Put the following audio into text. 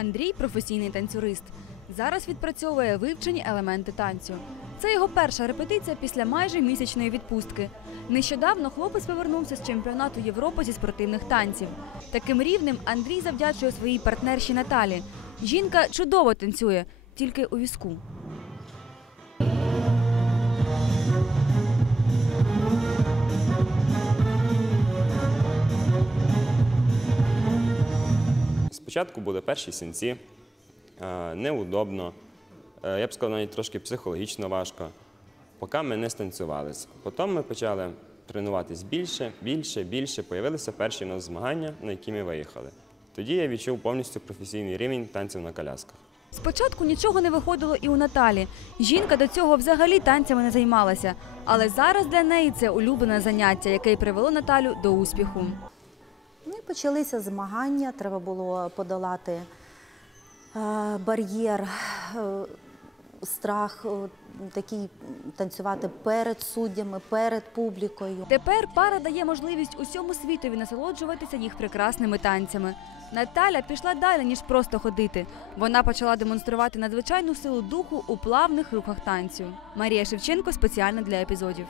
Андрій професійний танцюрист. Зараз відпрацьовує вивчені елементи танцю. Це його перша репетиція після майже місячної відпустки. Нещодавно хлопець повернувся з чемпіонату Європи зі спортивних танців. Таким рівнем Андрій завдячує своїй партнерші Наталі. Жінка чудово танцює, тільки у візку. Спочатку були перші сінці, е, неудобно, е, я б сказав, навіть трошки психологічно важко, поки ми не станцювалися. Потім ми почали тренуватись більше, більше, більше. Появилися перші нас змагання, на які ми виїхали. Тоді я відчув повністю професійний рівень танців на колясках. Спочатку нічого не виходило і у Наталі. Жінка до цього взагалі танцями не займалася. Але зараз для неї це улюблене заняття, яке й привело Наталю до успіху. Почалися змагання, треба було подолати е, бар'єр, е, страх, е, такий танцювати перед суддями, перед публікою. Тепер пара дає можливість усьому світові насолоджуватися їх прекрасними танцями. Наталя пішла далі, ніж просто ходити. Вона почала демонструвати надзвичайну силу духу у плавних рухах танцю. Марія Шевченко спеціально для епізодів.